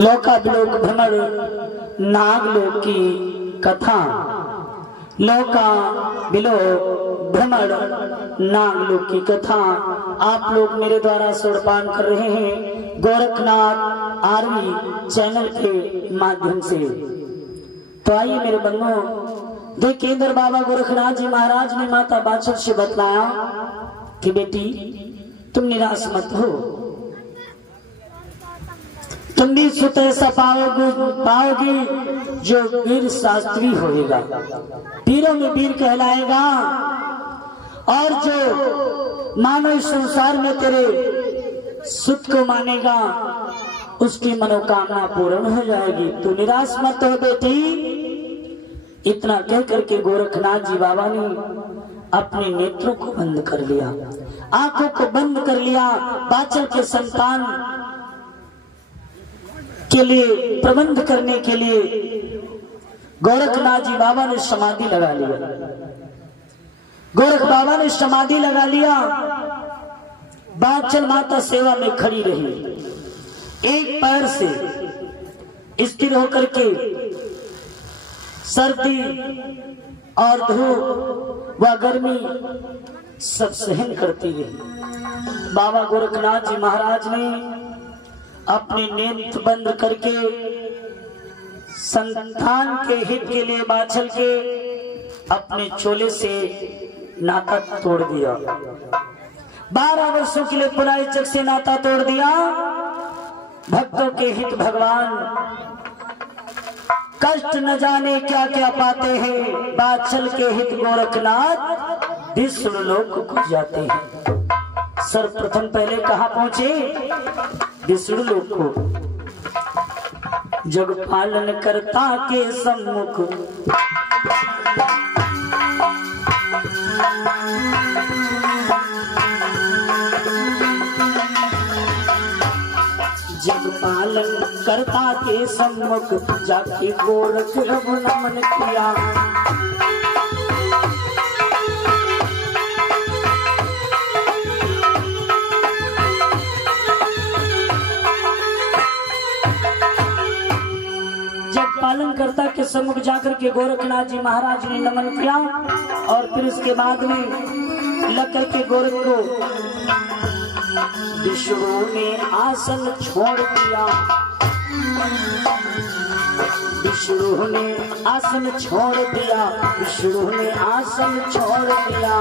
लोका विलोक भ्रमण नागलोक की कथा। लोका विलोक भ्रमण नागलोक की कथा आप लोग मेरे द्वारा सुरपान कर रहे हैं गोरखनाथ आरवी चैनल के माध्यम से। तो आइए मेरे बंधुओं, देखिए इधर बाबा गोरखनाथ जी महाराज ने माता बाछड़ से बतलाया कि बेटी तुम निराश मत हो, तुम भी सुत ऐसा पाओगी जो वीर शास्त्री होएगा, वीरों में वीर कहलाएगा, और जो मानव इस संसार में तेरे सुत को मानेगा उसकी मनोकामना पूर्ण हो जाएगी। तू निराश मत हो बेटी। इतना कह करके गोरखनाथ जी बाबा ने अपने नेत्रों को बंद कर लिया, आंखों को बंद कर लिया। बाछड़ के संतान के लिए प्रबंध करने के लिए गोरखनाथ जी बाबा ने समाधि लगा लिया। गोरख बाबा ने समाधि लगा लिया। बाछड़ माता सेवा में खड़ी रही, एक पैर से स्थिर होकर के सर्दी और धूप व गर्मी सब सहन करती रही। बाबा गोरखनाथ जी महाराज ने अपने नेत्र बंद करके संतान के हित के लिए बाछड़ के अपने चोले से नाता तोड़ दिया। 12 वर्षों के लिए पुराई जग से नाता तोड़ दिया। भक्तों के हित भगवान कष्ट न जाने क्या क्या पाते हैं। बाछड़ के हित गोरखनाथ विष्णु लोक को जाते हैं। सर्वप्रथम पहले कहाँ पहुंचे? विष्णु लोक को। जग पालन करता के सम्मुख जग पालन करता के सम्मुख जाके गोरख रघु नमन किया। पालन करता के सम्मुख जाकर के गोरखनाथ जी महाराज ने नमन किया और फिर उसके बाद में लग करके गोरख को विष्णु ने आसन छोड़ दिया। विष्णु ने आसन छोड़ दिया। विष्णु ने आसन छोड़ दिया।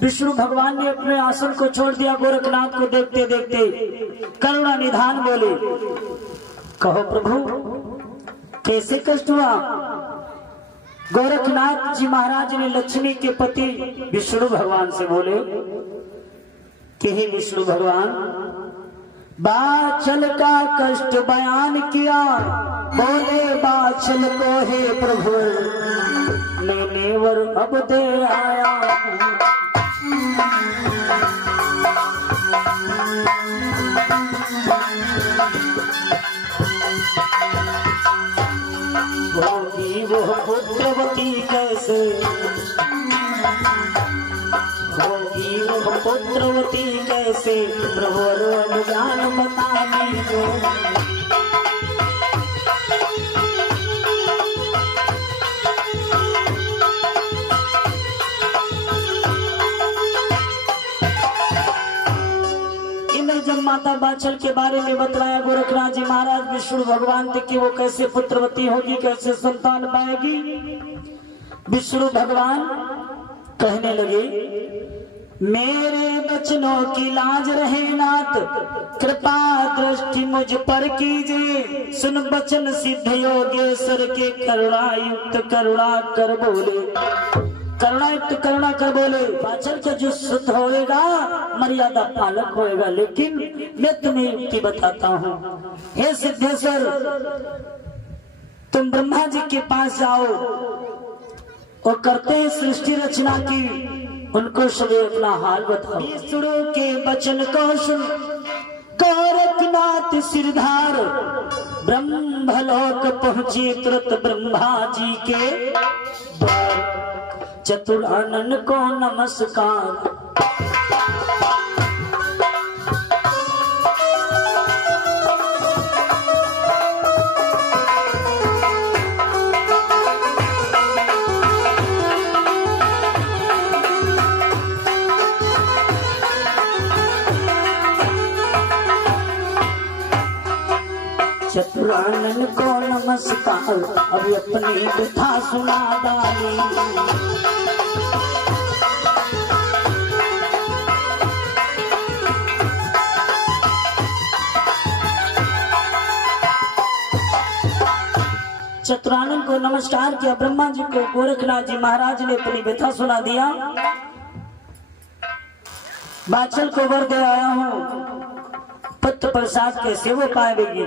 विष्णु भगवान ने अपने आसन को छोड़ दिया। गोरखनाथ को देखते देखते करुणा निधान बोले, कहो प्रभु कैसे कष्ट हुआ? गोरखनाथ जी महाराज ने लक्ष्मी के पति विष्णु भगवान से बोले कि हे विष्णु भगवान, बाछड़ का कष्ट बयान किया। बोले बाछड़ को हे प्रभु लेने वर अब दे आया। होगी वो पुत्रवती कैसे, होगी वो पुत्रवती कैसे, प्रभु ज्ञान बता दीजिए। माता बाछड़ के बारे में बतलाया गोरखनाथ जी महाराज विष्णु भगवान थे कि वो कैसे पुत्रवती होगी, कैसे संतान पाएगी। विष्णु भगवान कहने लगे, मेरे बचनों की लाज रहे नाथ, कृपा दृष्टि मुझ पर कीजिए। सुन बचन सिद्ध योगेश्वर के करुणा युक्त करुणा कर बोले। करुणायुक्त करुणा कर बोले, बाछड़ का जो शुद्ध होएगा मर्यादा पालक होएगा। लेकिन मैं तुम्हें युक्ति बताता हूँ। हे सिद्धेश्वर, तुम ब्रह्मा जी के पास जाओ, वो करते हैं सृष्टि रचना की, उनको सभी अपना हाल बताओ। विष्णु के वचन को सुन गोरखनाथ सिरधार ब्रह्मलोक पहुंचे तुरंत ब्रह्मा जी के द्वार। चतुरानन को नमस्कार। चतुरानन को नमस्कार। अभी अपनी कथा सुना डाली। चतुरानन को नमस्कार किया। ब्रह्मा जी को गोरखनाथ जी महाराज ने अपनी व्यथा सुना दिया। बाचल को वर दे आया हूँ, पत्र प्रसाद कैसे वो पाएगी।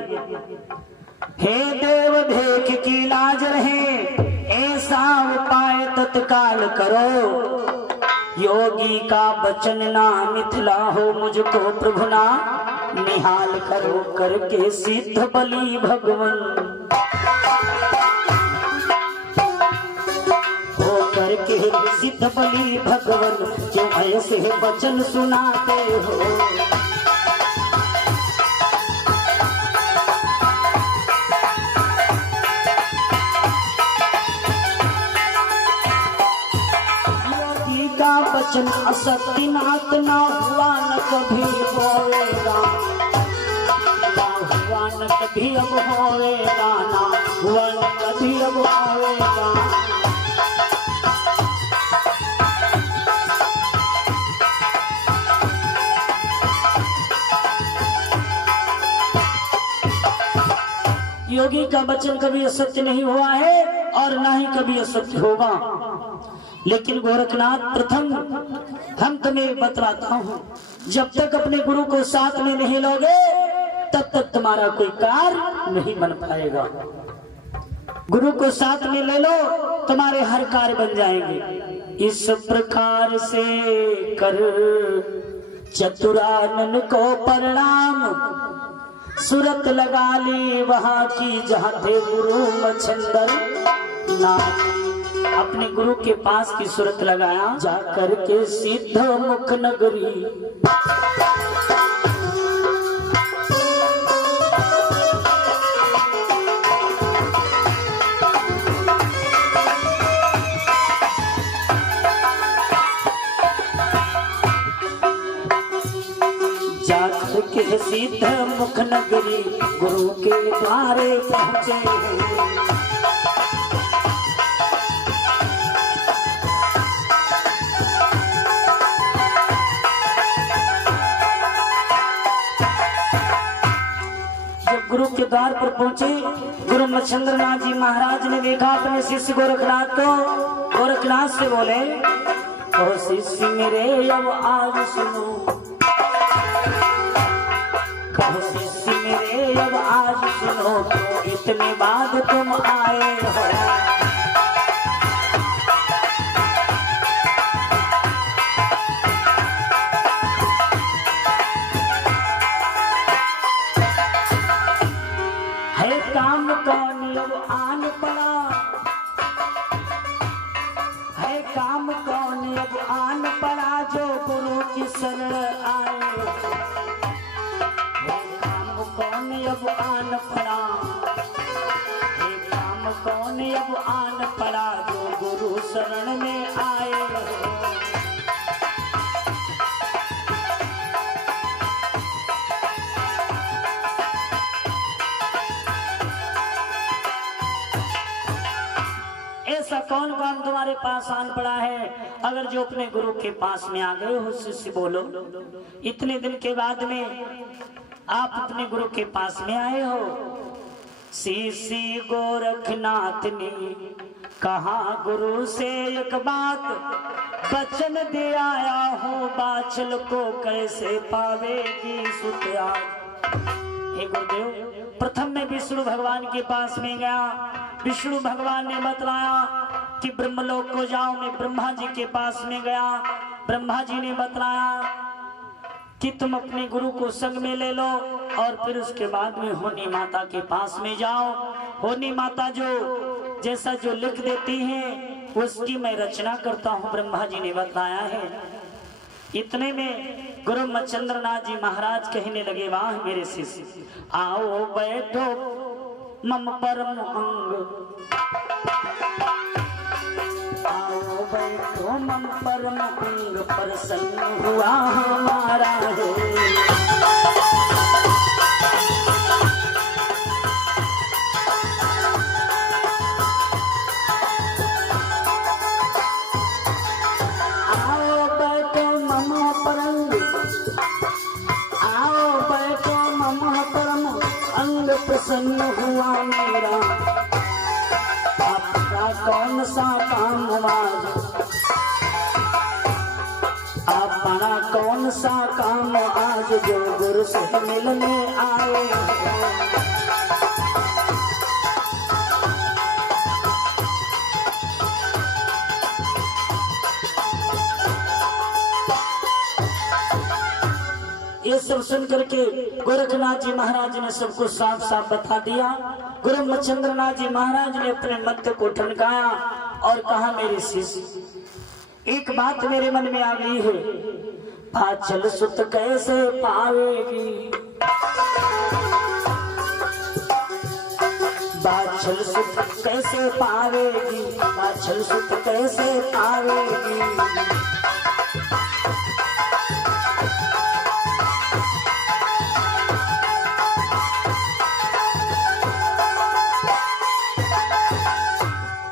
हे देव देख की लाज रहे, ऐसा उपाय तत्काल करो। योगी का बचन ना मिथिला हो, मुझको प्रभु ना निहाल करो। करके सिद्ध बलि भगवन हो, करके सिद्ध बलि भगवन क्यों ऐसे वचन सुनाते हो। वचन असत्य नात ना हुआ न कभी होएगा, ना हुआ न कभी अब होएगा, ना हुआ न कभी अब होएगा। योगी का वचन कभी असत्य नहीं हुआ है और ना ही कभी असत्य होगा। लेकिन गोरखनाथ प्रथम हम तुम्हें बतलाता हूँ, जब तक अपने गुरु को साथ में नहीं लोगे तब तक तुम्हारा कोई कार्य नहीं बन पाएगा। गुरु को साथ में ले लो, तुम्हारे हर कार्य बन जाएंगे। इस प्रकार से कर चतुरानन को प्रणाम। सूरत लगा ली वहां की जहां थे गुरु मच्छंदर नाथ। अपने गुरु के पास की सूरत लगाया, जाकर के सिद्ध मुख नगरी। जाकर के सिद्ध मुख नगरी गुरु के द्वारे पहुंचे। गुरु के द्वार पर पहुंचे, गुरु मच्छंद्र नाथ जी महाराज ने देखा अपने शिष्य गोरखनाथ को। गोरखनाथ से बोले, ओ शिष्य मेरे अब आज सुनो, कहो शिष्य मेरे अब आज सुनो, तो इतने बाद तुम आए हो। काम कौन अब आन पड़ा है, काम कौन अब आन पड़ा जो गुरु की शरण आए। है काम कौन अब आन पड़ा, है काम कौन अब आन पड़ा जो गुरु शरण में आए। ऐसा कौन काम तुम्हारे पास आन पड़ा है? अगर जो अपने गुरु के पास में आ गए हो, शिष्य बोलो, इतने दिन के बाद में आप अपने गुरु के पास में आए हो। शिष्य गोरखनाथ ने कहा गुरु से एक बात, वचन दे आया हूँ बाछल को कैसे पावेगी सुतिया। हे गुरुदेव, प्रथम में विष्णु भगवान के पास में गया। विष्णु भगवान ने बतलाया कि ब्रह्मलोक को जाओ। मैं ब्रह्मा जी के पास में गया। ब्रह्मा जी ने बतलाया कि तुम अपने गुरु को संग में ले लो और फिर उसके बाद में होनी माता के पास में जाओ। होनी माता जो जैसा जो लिख देती है उसकी मैं रचना करता हूँ, ब्रह्मा जी ने बताया है। इतने में गुरु मच्छिंद्र नाथ जी महाराज कहने लगे, वाह मेरे शिष्य, आओ बैठो मम परम अंग, आओ बैठो मम परम अंग, प्रसन्न हुआ हमारा है। प्रसन्न हुआ मेरा, आपका कौन सा काम आज, अपना कौन सा काम आज जो गुरु से मिलने आए। ये सब सुन करके गोरखनाथ जी महाराज ने सबको साफ साफ बता दिया। गुरु मच्छिंद्र नाथ जी महाराज ने अपने मत को ठनकाया और कहा, मेरे शिष्य, एक बात मेरे मन में आ गई है, पाचल सुत कैसे पावेगी, बाछल सुत कैसे पावेगी, बाछल सुत कैसे पावेगी।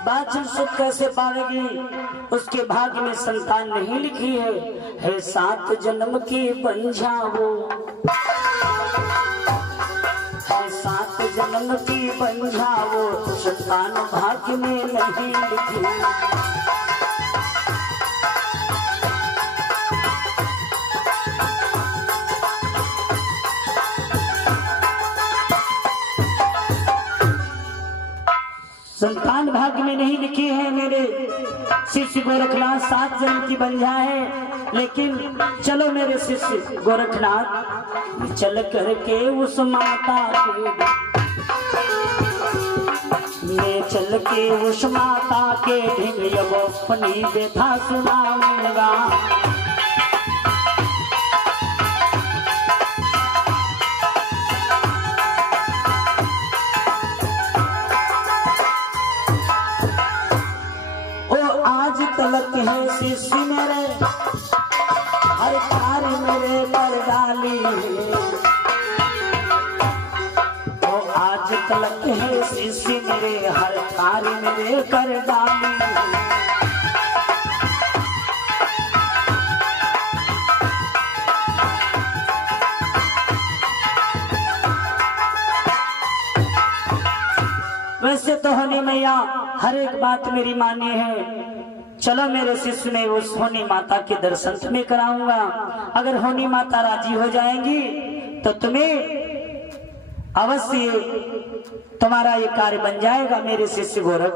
बाछल सुख कैसे पावेगी, उसके भाग्य में संतान नहीं लिखी है 7 जन्म की बंझा वो, है 7 जन्म की बंझा वो, संतान भाग्य में नहीं लिखी। संतान भाग्य में नहीं लिखी है मेरे शिष्य गोरखनाथ, 7 जन्म की बंझा है। लेकिन चलो मेरे शिष्य गोरखनाथ, चल करके उस माता के, मैं चल के उस माता के ढिंग अब अपनी व्यथा सुनाऊंगा। तलक है शिष्य मेरे, हर कार्य मेरे पर डाली है, तो आज तलक है शिष्य मेरे, हर कार्य मेरे कर डाली है। वैसे तो होनी मैया हर एक बात मेरी मानी है, चलो मेरे शिष्य में उस होनी माता के दर्शन तुम्हें कराऊंगा। अगर होनी माता राजी हो जाएंगी तो तुम्हें अवश्य तुम्हारा ये कार्य बन जाएगा। मेरे शिष्य गोरख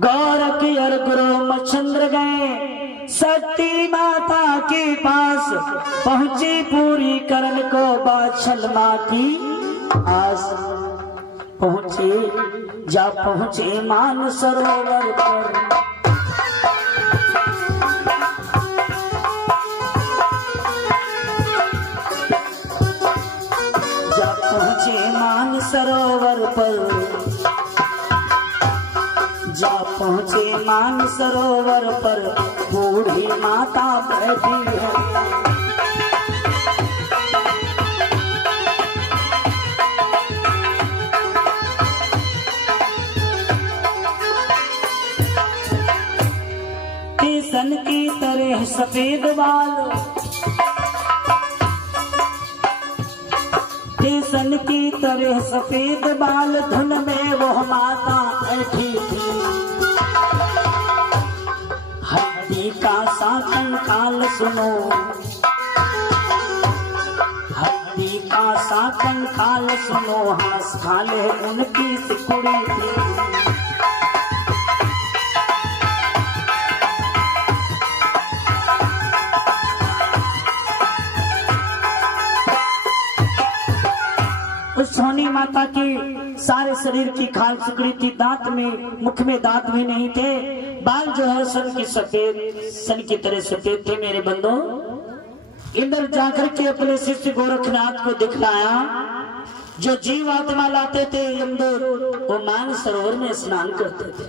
गौरख और गुरु मच्छिंद्र गए सती माता के पास, पहुंची पूरी करन को बाछल माँ की आस, पहुंचे जा पहुंचे मान सरोवर पर, मान सरोवर पर, जा पहुंचे मान सरोवर पर, बूढ़ी माता बैठी है। सन की तरह सफेद बाल, सन की तरह सफेद बाल, धुन में वो माता बैठी थी। हड्डी का सा कंकाल सुनो, हड्डी का सा कंकाल सुनो, हास खाले उनकी सिकुड़ी थी। माता की सारे शरीर की खाल सुकड़ी थी, दांत में, मुख में दांत भी नहीं थे, बाल जो है सन की तरह सफेद थे। मेरे बंधु, इंद्र जाकर के अपने शिष्य गोरखनाथ को दिखलाया। जो जीव आत्मा लाते थे यमदूत, वो मान सरोवर में स्नान करते थे।